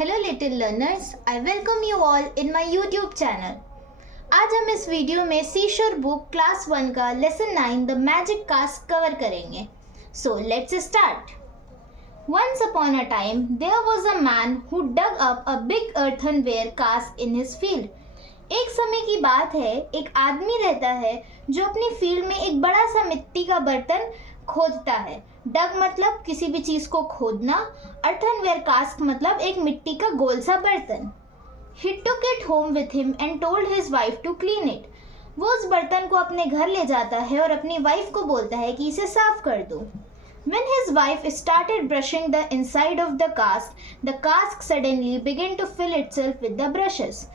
Hello little learners, I welcome you all in my YouTube channel. आज हम इस video में सीशोर बुक क्लास 1 का lesson 9 the magic cast cover करेंगे। So let's start. Once upon a time, there was a man who dug up a big earthenware cask in his field. एक समय की बात है, एक आदमी रहता है जो अपनी फील्ड में एक बड़ा सा मिट्टी का बर्तन खोदता है। डग मतलब किसी भी चीज को खोदना, अर्थनवेयर कास्क मतलब एक मिट्टी का गोल सा बर्तन। He took it home with him and told his wife to clean it. वो उस बर्तन को अपने घर ले जाता है और अपनी वाइफ को बोलता है कि इसे साफ कर दो। When his wife started brushing the inside of the cask suddenly began to fill itself with the brushes.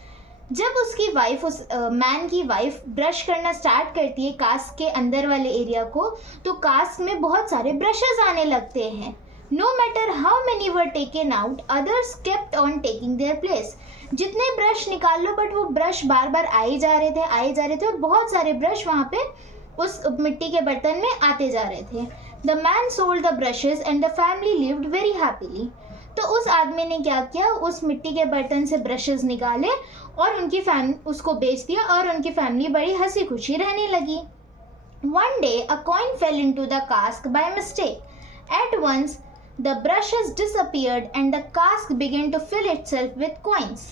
जब उसकी वाइफ मैन की वाइफ ब्रश करना स्टार्ट करती है कास्क के अंदर वाले एरिया को, तो कास्क में बहुत सारे ब्रशेस आने लगते हैं। No matter how many were taken out, others kept on taking their place. जितने ब्रश निकाल लो बट वो ब्रश बार बार आए जा रहे थे और बहुत सारे ब्रश वहाँ पे उस मिट्टी के बर्तन में आते जा रहे थे। The man sold the brushes and the family lived very happily. तो उस आदमी ने क्या किया, उस मिट्टी के बर्तन से ब्रशेस निकाले और उनकी उसको बेच दिया और उनकी फैमिली बड़ी हंसी खुशी रहने लगी। One day a coin fell into the cask by mistake. At once the brushes disappeared and the cask began to fill itself with coins.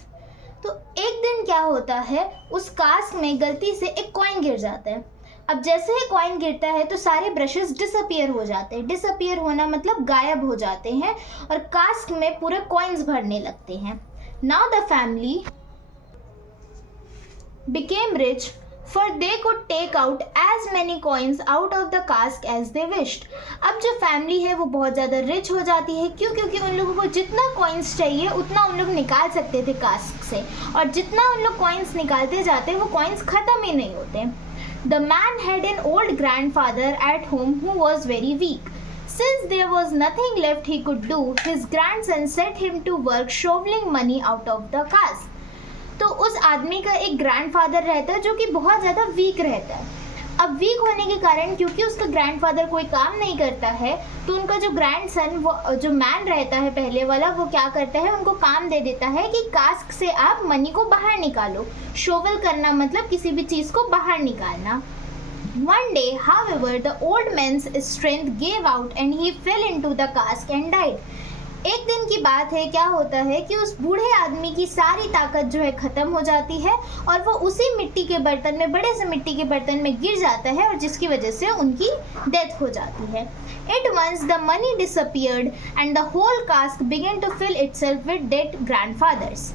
तो एक दिन क्या होता है, उस कास्क में गलती से एक कॉइन गिर जाता है। अब जैसे ही कॉइन गिरता है तो सारे ब्रशेस डिसअपियर हो जाते हैं। डिसअपियर होना मतलब गायब हो जाते हैं और कास्क में पूरे कॉइन्स भरने लगते हैं। Now the family became rich, for they could take out as many coins out of the cask as they wished. अब जो फैमिली है वो बहुत ज़्यादा रिच हो जाती है। क्योंकि उन लोगों को जितना कॉइन्स चाहिए उतना उन लोग निकाल सकते थे कास्क से, और जितना उन लोग कॉइन्स निकालते जाते वो कॉइन्स ख़त्म ही नहीं होते। The man had an old grandfather at home who was very weak. Since there was nothing left he could do, his grandson set him to work shoveling money out of the cask. तो उस आदमी का एक grandfather रहता है जो कि बहुत ज़्यादा वीक रहता है। अब वीक होने के कारण क्योंकि उसका ग्रैंडफादर कोई काम नहीं करता है, तो उनका जो ग्रैंडसन, वो जो मैन रहता है पहले वाला, वो क्या करता है, उनको काम दे देता है कि कास्क से आप मनी को बाहर निकालो। शोवल करना मतलब किसी भी चीज़ को बाहर निकालना। One day, however, the old man's strength gave out and he fell into the cask and died. एक दिन की बात है, क्या होता है कि उस बूढ़े आदमी की सारी ताकत जो है ख़त्म हो जाती है और वो उसी मिट्टी के बर्तन में, बड़े से मिट्टी के बर्तन में गिर जाता है और जिसकी वजह से उनकी डेथ हो जाती है। At once the money disappeared and the whole cask began to fill itself with dead grandfathers.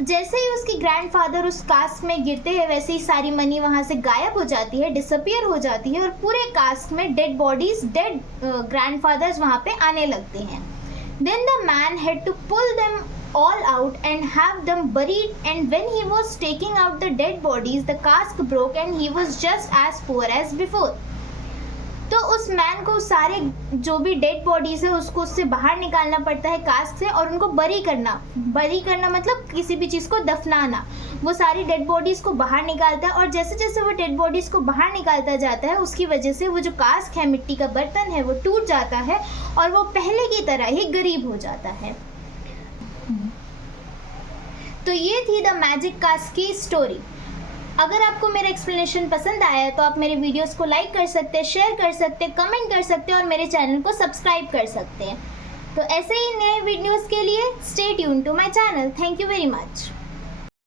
जैसे ही उसकी ग्रैंडफादर उस कास्क में गिरते हैं वैसे ही सारी मनी वहाँ से गायब हो जाती है, डिसअपियर हो जाती है और पूरे कास्क में डेड बॉडीज, डेड ग्रैंडफादर्स वहाँ पे आने लगते हैं। Then the man had to pull them all out and have them buried, and when he was taking out the dead bodies, the cask broke and he was just as poor as before. तो उस man को सारे जो भी dead bodies है उसको उससे बाहर निकालना पड़ता है कास्क से, और उनको बरी करना मतलब किसी भी चीज़ को दफनाना। वो सारी डेड बॉडीज को बाहर निकालता है और जैसे जैसे वो डेड बॉडीज को बाहर निकालता जाता है उसकी वजह से वो जो कास्क है, मिट्टी का बर्तन है, वो टूट जाता है और वो पहले की तरह ही गरीब हो जाता है। तो ये थी द मैजिक कास्क की स्टोरी। अगर आपको मेरा एक्सप्लेनेशन पसंद आया है तो आप मेरे वीडियोस को लाइक कर सकते हैं, शेयर कर सकते हैं, कमेंट कर सकते हैं और मेरे चैनल को सब्सक्राइब कर सकते हैं। तो ऐसे ही नए वीडियोस के लिए stay tune to my channel. Thank you very much.